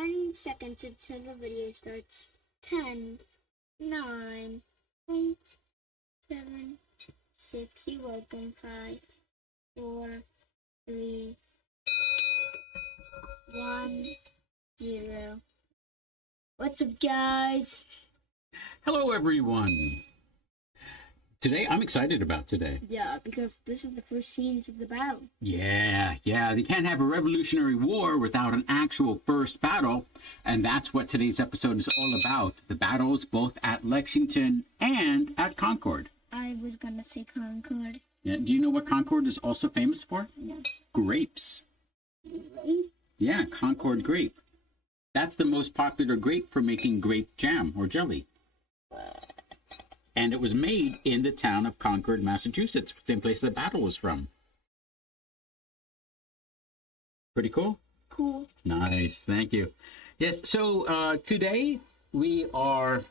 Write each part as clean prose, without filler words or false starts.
10 seconds until the video starts. 10, 9, 8, 7, 6. You're welcome. 5, 4, 3, 1, 0. What's up, guys? Hello, everyone. Today, I'm excited about today. Yeah, because this is the first scenes of the battle. Yeah. They can't have a Revolutionary War without an actual first battle. And that's what today's episode is all about. The battles both at Lexington and at Concord. I was gonna say Concord. Yeah. Do you know what Concord is also famous for? No. Grapes. Right? Yeah, Concord grape. That's the most popular grape for making grape jam or jelly. And it was made in the town of Concord, Massachusetts, same place the battle was from. Pretty cool? Cool. Nice, thank you. Yes, so today we are,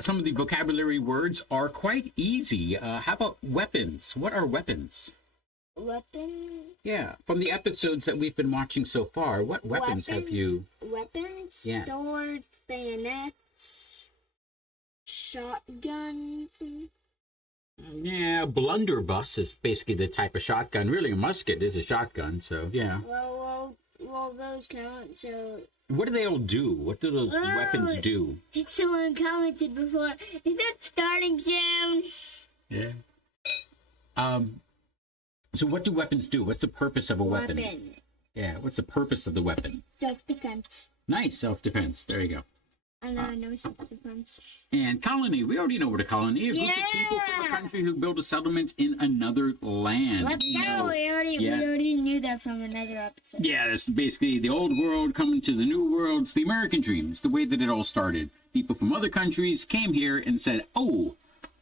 some of the vocabulary words are quite easy. How about weapons? What are weapons? Weapons? Yeah, from the episodes that we've been watching so far, what weapons have you? Weapons? Yeah. Swords, bayonets, shotguns. Yeah, blunderbuss is basically the type of shotgun. Really, a musket is a shotgun, so yeah. Well, those count, so... What do they all do? What do those weapons do? Someone commented before, is that starting soon? Yeah. So what do weapons do? What's the purpose of a weapon? Yeah, what's the purpose of the weapon? Self-defense. Nice, self-defense. There you go. I know self-defense. And colony. We already know what a colony is. Yeah! Group of people from a country who build a settlement in another land. Let's go! We already knew that from another episode. Yeah, that's basically the old world coming to the new world. It's the American dream. It's the way that it all started. People from other countries came here and said, oh,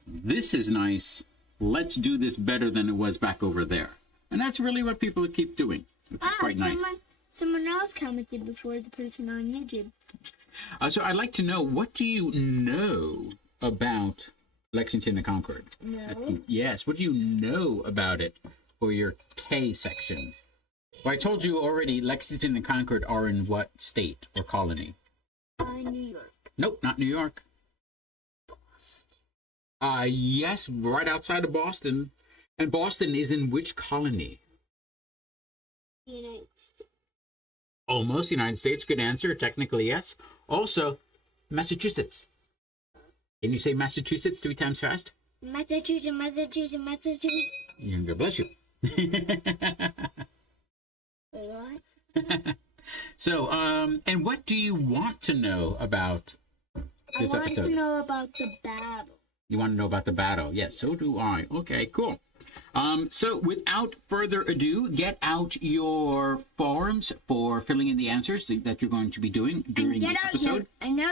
this is nice. Let's do this better than it was back over there. And that's really what people keep doing, which is quite nice. Someone else commented before, the person on YouTube. So I'd like to know, what do you know about Lexington and Concord? No. Yes, what do you know about it for your K section? Well, I told you already, Lexington and Concord are in what state or colony? New York. Nope, not New York. Yes, right outside of Boston. And Boston is in which colony? United States. Almost United States. Good answer. Technically, yes. Also, Massachusetts. Can you say Massachusetts 3 times fast? Massachusetts. God bless you. Wait, what? So, and what do you want to know about this episode? I want to know about the battle. You want to know about the battle? Yes, so do I. Okay, cool. So without further ado, get out your forms for filling in the answers that you're going to be doing during the episode.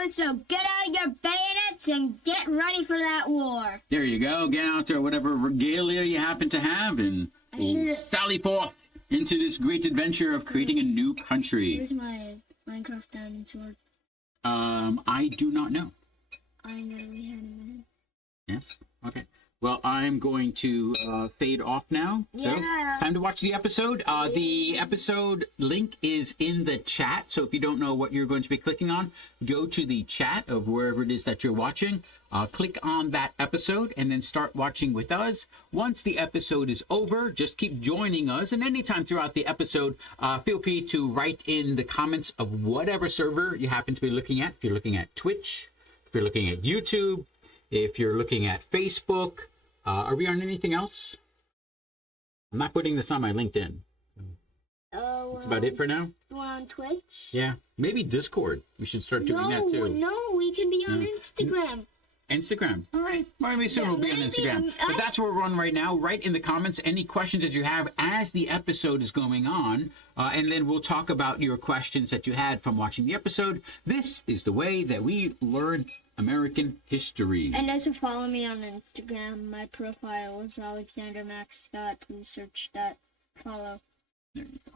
So get out your bayonets and get ready for that war. There you go. Get out there, whatever regalia you happen to have, and sally forth into this great adventure of creating a new country. Here's my Minecraft diamond sword. I do not know. I know we had a minute. Yes? Okay. Well, I'm going to fade off now. Yeah. So, time to watch the episode. The episode link is in the chat. So if you don't know what you're going to be clicking on, go to the chat of wherever it is that you're watching. Click on that episode and then start watching with us. Once the episode is over, just keep joining us. And anytime throughout the episode, feel free to write in the comments of whatever server you happen to be looking at. If you're looking at Twitch, if you're looking at YouTube, if you're looking at Facebook, are we on anything else? I'm not putting this on my LinkedIn. That's about it for now. We're on Twitch? Yeah. Maybe Discord. We should start doing that too. No, we can be on Instagram. Instagram. All right. Maybe soon we'll be on Instagram. But that's where we're on right now. Write in the comments any questions that you have as the episode is going on. And then we'll talk about your questions that you had from watching the episode. This is the way that we learn American history. And also follow me on Instagram. My profile is Alexander Max Scott. Please search that. Follow. There you go.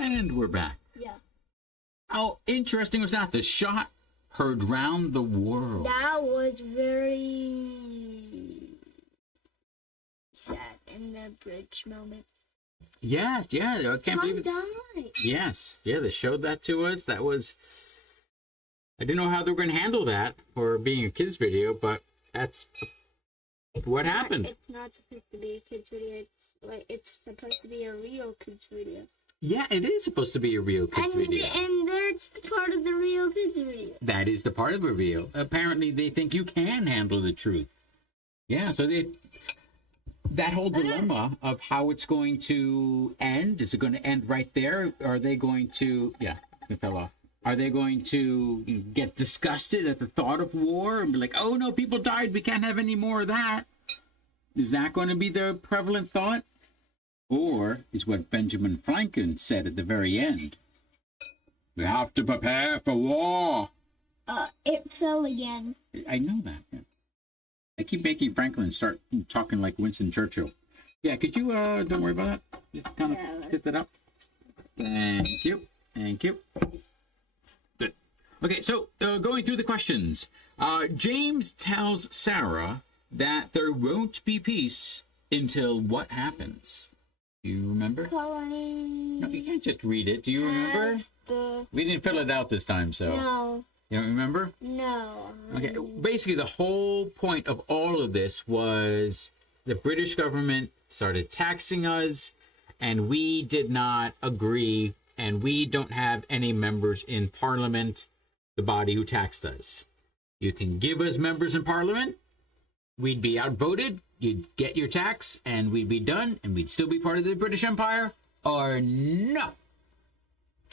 And we're back. Yeah. How interesting was that? The shot heard round the world. That was very sad in the bridge moment. Yeah, I can't believe it. Died. Yes, yeah, they showed that to us. That was, I didn't know how they were going to handle that for being a kids video, but that's what happened. It's not supposed to be a kids video. It's supposed to be a real kids video. Yeah, it is supposed to be a real kids video. And that's the part of the real kids video. That is the part of the video. Apparently, they think you can handle the truth. Yeah, so that whole dilemma of how it's going to end. Is it going to end right there? Are they going to... Yeah, it fell off. Are they going to get disgusted at the thought of war and be like, oh no, people died, we can't have any more of that? Is that going to be the prevalent thought? Or is what Benjamin Franklin said at the very end? We have to prepare for war. It fell again. I know that. Yeah. I keep making Franklin start talking like Winston Churchill. Yeah, could you, don't worry about that. Just kind of hit that up. Thank you. Thank you. Good. Okay, so going through the questions. James tells Sarah that there won't be peace until what happens? Do you remember? Colony. No, you can't just read it. Do you remember? We didn't fill it out this time, so. No. You don't remember? No. Okay, basically the whole point of all of this was the British government started taxing us, and we did not agree, and we don't have any members in Parliament, the body who taxed us. You can give us members in Parliament, we'd be outvoted, you'd get your tax, and we'd be done, and we'd still be part of the British Empire, or no.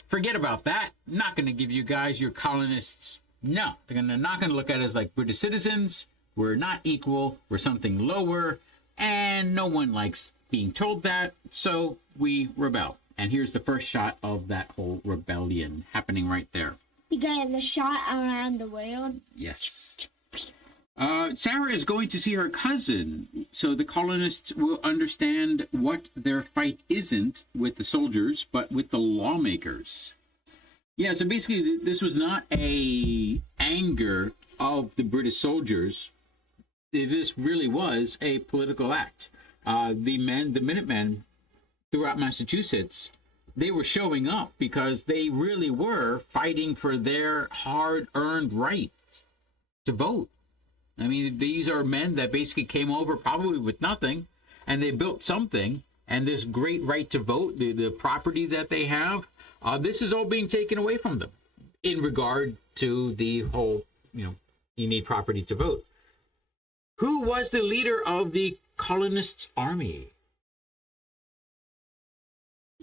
Forget about that. Not going to give you guys your colonists. No, they're not going to look at us like British citizens. We're not equal. We're something lower, and no one likes being told that, so we rebel. And here's the first shot of that whole rebellion happening right there. You got the shot around the world. Yes. Sarah is going to see her cousin, so the colonists will understand what their fight isn't with the soldiers, but with the lawmakers. Yeah, so basically this was not a anger of the British soldiers. This really was a political act. The Minutemen throughout Massachusetts, they were showing up because they really were fighting for their hard-earned right to vote. I mean, these are men that basically came over probably with nothing, and they built something, and this great right to vote, the property that they have, this is all being taken away from them in regard to the whole, you need property to vote. Who was the leader of the colonists' army?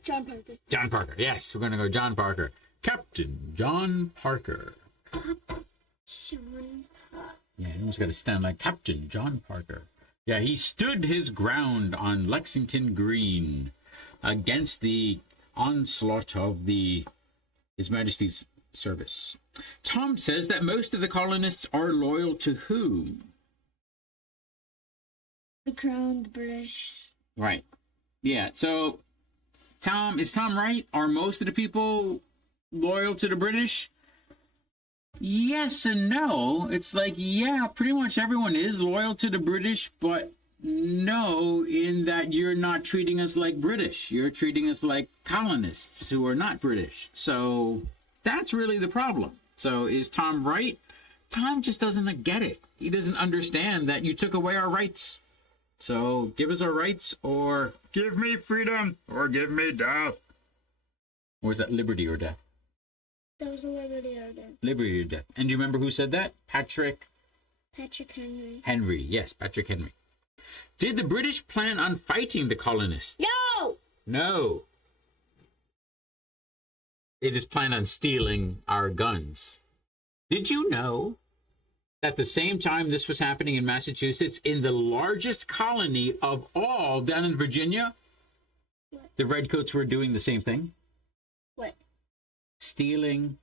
John Parker. John Parker. Yes, we're going to go John Parker. Captain John Parker. John Parker. Yeah, he almost got to stand like Captain John Parker. Yeah, he stood his ground on Lexington Green against the onslaught of His Majesty's service. Tom says that most of the colonists are loyal to whom? The Crown, the British. Right. Yeah, so is Tom right? Are most of the people loyal to the British? Yes and no. It's like, yeah, pretty much everyone is loyal to the British, but no, in that you're not treating us like British. You're treating us like colonists who are not British. So that's really the problem. So is Tom right? Tom just doesn't get it. He doesn't understand that you took away our rights. So give us our rights, or give me freedom, or give me death. Or is that liberty or death? That was a liberty or death. Liberty or death. And do you remember who said that? Patrick Henry. Henry, yes, Patrick Henry. Did the British plan on fighting the colonists? No! No. They just plan on stealing our guns. Did you know that at the same time this was happening in Massachusetts, in the largest colony of all down in Virginia, what? The Redcoats were doing the same thing? What? Stealing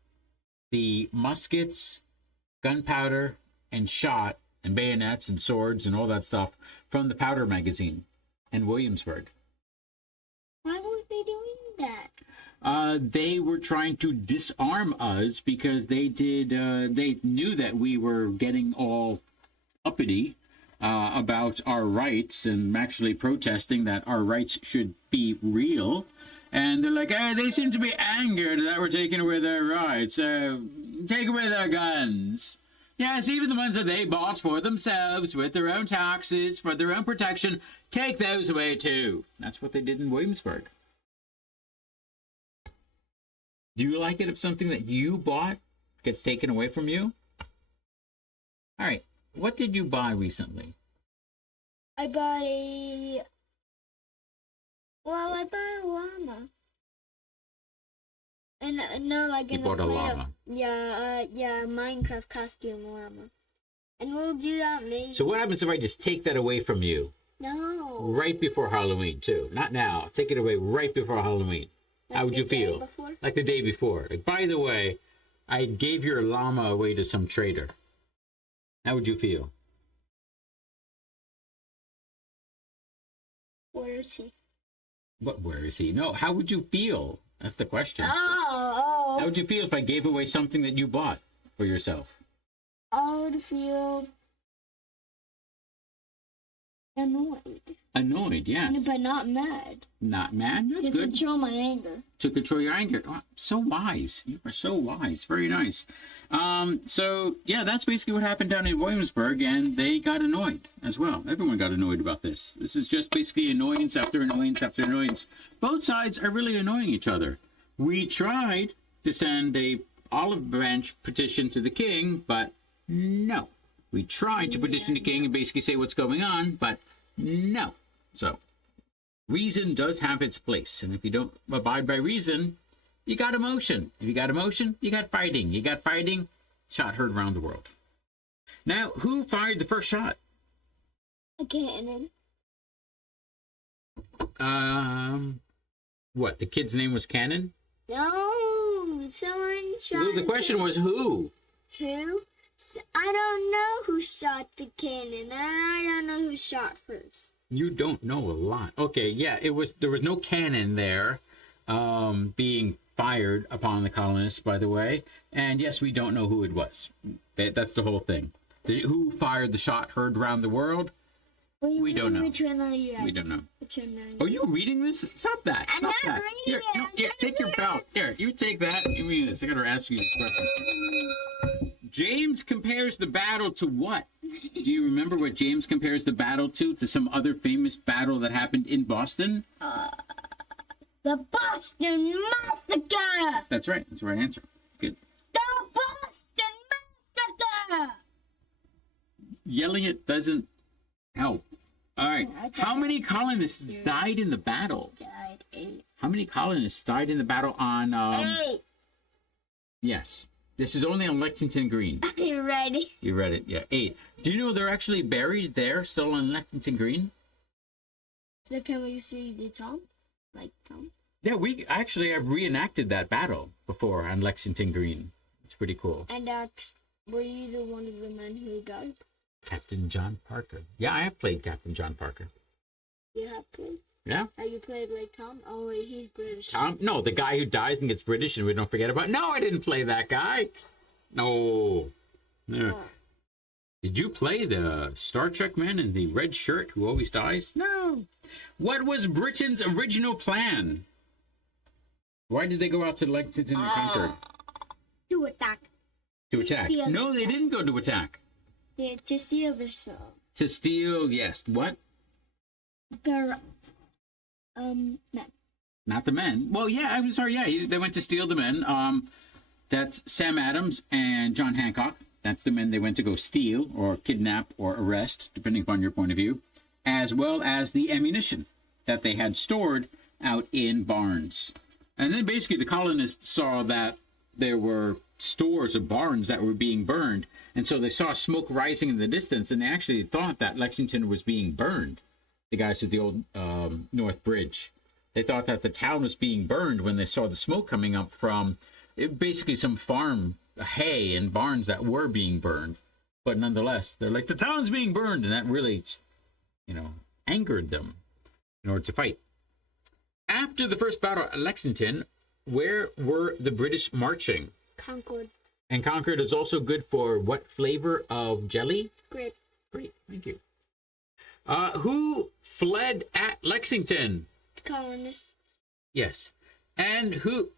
the muskets, gunpowder, and shot, and bayonets, and swords, and all that stuff from the powder magazine in Williamsburg. Why were they doing that? they were trying to disarm us because they knew that we were getting all uppity about our rights and actually protesting that our rights should be real. And they're like, hey, they seem to be angered that we're taking away their rights. Take away their guns. Yes, even the ones that they bought for themselves with their own taxes, for their own protection, take those away too. That's what they did in Williamsburg. Do you like it if something that you bought gets taken away from you? All right. What did you buy recently? I bought a llama. And no, like You bought a llama. Yeah, Minecraft costume llama. And we'll do that maybe. So what happens if I just take that away from you? No. Right before Halloween, too. Not now. Take it away right before Halloween. Like How would you the day feel? before? Like the day before. Like, by the way, I gave your llama away to some trader. How would you feel? Where is he? Where is he? No, how would you feel? That's the question. Oh. How would you feel if I gave away something that you bought for yourself? I would feel annoyed. Annoyed, yes. But not mad. Not mad? That's To good. control my anger. To control your anger. Oh, so wise. You are so wise. Very nice. So, yeah, that's basically what happened down in Williamsburg, and they got annoyed as well. Everyone got annoyed about this. This is just basically annoyance after annoyance after annoyance. Both sides are really annoying each other. We tried to send a olive branch petition to the king, but no. We tried to petition the king and basically say what's going on, but no. So, reason does have its place, and if you don't abide by reason, you got emotion. If you got emotion, you got fighting. You got fighting, shot heard around the world. Now, who fired the first shot? A cannon. What? The kid's name was Cannon? No, someone shot. The question was who? Who? I don't know who shot the cannon, and I don't know who shot first. You don't know a lot. Okay, yeah, there was no cannon there being fired upon the colonists, by the way. And yes, we don't know who it was. That's the whole thing. Who fired the shot heard around the world? We don't know. We don't know. Are you reading this? Stop that. I'm Stop not that. reading it. Here, take your belt. Here, you take that. Give me this. I gotta ask you this question. James compares the battle to what? Do you remember what James compares the battle to? To some other famous battle that happened in Boston? The Boston Massacre! That's right. That's the right answer. Good. The Boston Massacre! Yelling it doesn't help. All right. How many colonists died in the battle? Died 8. How many colonists died in the battle on... 8. Yes. This is only on Lexington Green. Are you ready? You read it, yeah. 8. Do you know they're actually buried there, still on Lexington Green? So can we see the tomb? Like tomb? Yeah, I've reenacted that battle before on Lexington Green. It's pretty cool. And were you the one of the men who died? Captain John Parker. Yeah, I have played Captain John Parker. You have played? Yeah. Have you played like Tom? Oh wait, he's British. Tom? No, the guy who dies and gets British and we don't forget about. No, I didn't play that guy. No. No. Oh. Did you play the Star Trek man in the red shirt who always dies? No. What was Britain's original plan? Why did they go out to Lexington and conquer? To attack. To attack. No, they didn't go to attack. To steal the soul. To steal, yes. What? The men. Not the men. Well, yeah, I'm sorry. Yeah, they went to steal the men. That's Sam Adams and John Hancock. That's the men they went to go steal or kidnap or arrest, depending upon your point of view, as well as the ammunition that they had stored out in barns. And then basically the colonists saw that there were stores of barns that were being burned, and so they saw smoke rising in the distance, and they actually thought that Lexington was being burned. The guys at the old North Bridge. They thought that the town was being burned when they saw the smoke coming up from basically some farm hay and barns that were being burned. But nonetheless, they're like, the town's being burned, and that really, angered them in order to fight. After the first battle at Lexington, where were the British marching? Concord. And Concord is also good for what flavor of jelly? Grape. Great, thank you. Who fled at Lexington? The colonists. Yes. And who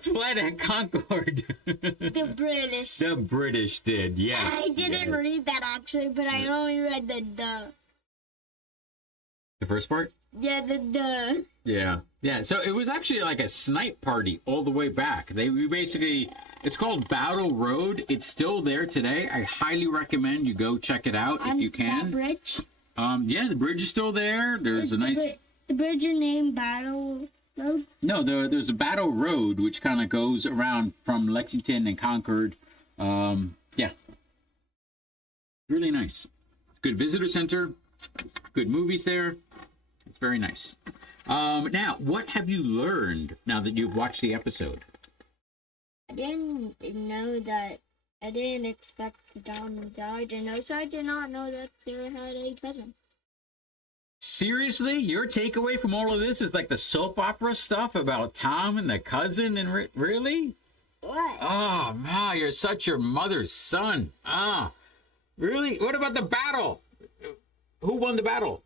fled at Concord? The British. The British did, yes. I didn't yes. read that actually, but I only read the. The first part? Yeah, the. Yeah. Yeah, so it was actually like a snipe party all the way back. We basically, it's called Battle Road. It's still there today. I highly recommend you go check it out if you can. That bridge? Yeah, the bridge is still there. There's a nice... The bridge is named Battle Road? No, there's a Battle Road, which kind of goes around from Lexington and Concord. Yeah. Really nice. Good visitor center. Good movies there. It's very nice. Now, what have you learned now that you've watched the episode? I didn't know that. I didn't expect Tom died, and also I did not know that Sarah had a cousin. Seriously? Your takeaway from all of this is like the soap opera stuff about Tom and the cousin? And really? What? Oh, ma, you're such your mother's son. Ah, really? What about the battle? Who won the battle?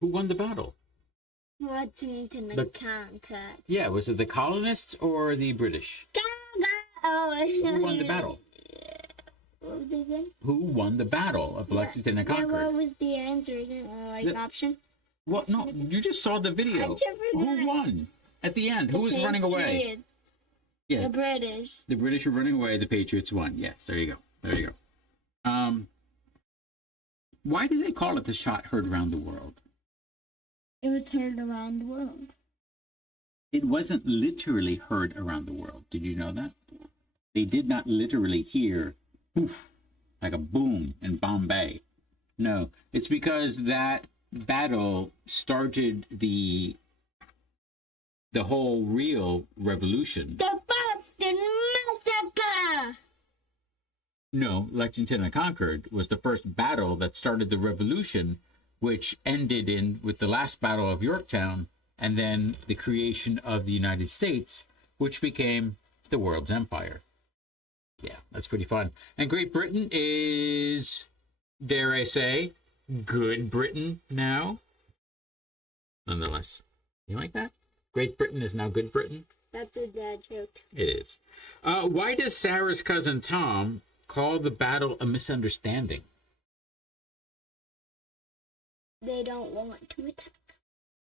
Who won the battle? Lexington and Concord. Yeah, was it the colonists or the British? Who won the battle? What was it again? Who won the battle of Lexington and Concord? Yeah, what was the answer? Isn't it option? What? No, you just saw the video. Who won at the end? Who was running away? Yeah, the British. The British were running away. The Patriots won. Yes, there you go. There you go. Why do they call it the shot heard around the world? It was heard around the world. It wasn't literally heard around the world. Did you know that? They did not literally hear poof, like a boom in Bombay. No, it's because that battle started the whole real revolution. The Boston Massacre! No, Lexington and Concord was the first battle that started the revolution, which ended with the last battle of Yorktown, and then the creation of the United States, which became the world's empire. Yeah, that's pretty fun. And Great Britain is, dare I say, good Britain now. Nonetheless, you like that? Great Britain is now good Britain? That's a dad joke. It is. Why does Sarah's cousin Tom call the battle a misunderstanding? They don't want to attack.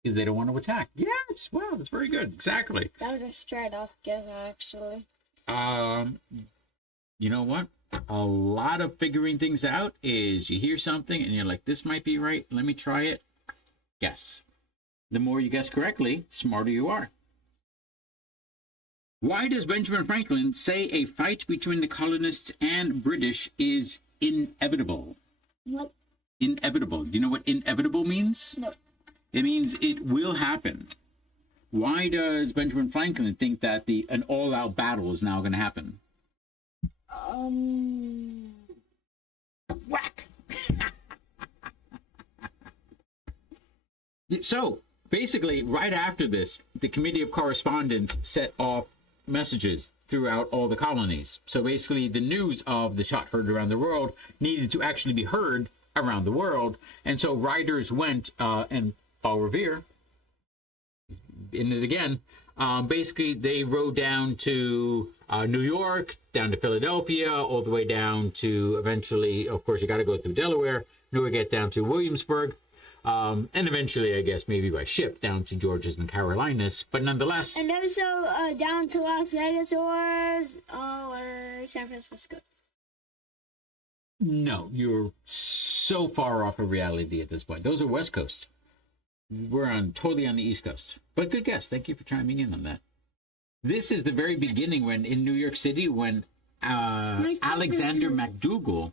Because they don't want to attack. Yes, wow, that's very good. Exactly. That was a straight off guess, actually. You know what? A lot of figuring things out is you hear something and you're like, this might be right. Let me try it. Guess. The more you guess correctly, smarter you are. Why does Benjamin Franklin say a fight between the colonists and British is inevitable? What? Inevitable. Do you know what inevitable means? No. It means it will happen. Why does Benjamin Franklin think that an all-out battle is now going to happen? Whack! So, basically, right after this, the Committee of Correspondence set off messages throughout all the colonies. So basically, the news of the shot heard around the world needed to actually be heard around the world. And so writers went, and Paul Revere, in it again, basically they rode down to New York, down to Philadelphia, all the way down to eventually, of course, you got to go through Delaware, New York, get down to Williamsburg, and eventually, I guess, maybe by ship down to Georgias and Carolinas, but nonetheless. And also down to Las Vegas or San Francisco. No, you're so far off of reality at this point. Those are West Coast. We're totally on the East Coast. But good guess. Thank you for chiming in on that. This is the very beginning when in New York City, when Alexander MacDougall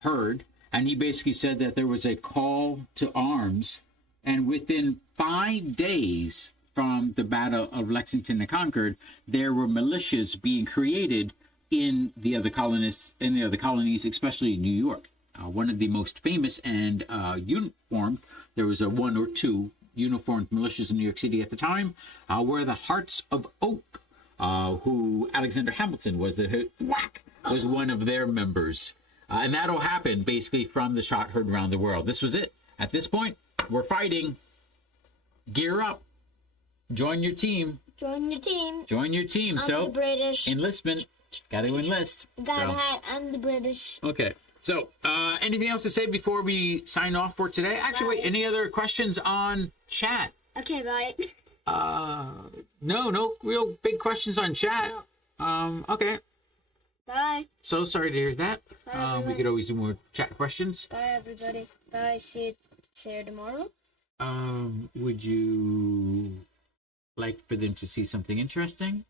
heard, and he basically said that there was a call to arms, and within 5 days from the Battle of Lexington and Concord, there were militias being created in the other colonies, especially New York. One of the most famous and uniformed, there was a one or two uniformed militias in New York City at the time, were the Hearts of Oak, who Alexander Hamilton was one of their members. And that'll happen basically from the shot heard around the world. This was it. At this point, we're fighting. Gear up. Join your team. Join your team. Join your team. I'm So the British. enlistment. Got to enlist. Got hat. I'm the British. Okay. So, anything else to say before we sign off for today? Actually, wait, any other questions on chat? Okay, bye. No real big questions on chat. Okay. Bye. So sorry to hear that. Bye, we could always do more chat questions. Bye, everybody. Bye. See you tomorrow. Would you like for them to see something interesting?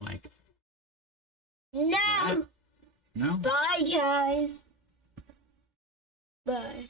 Like? No. That? No? Bye, guys. Bye.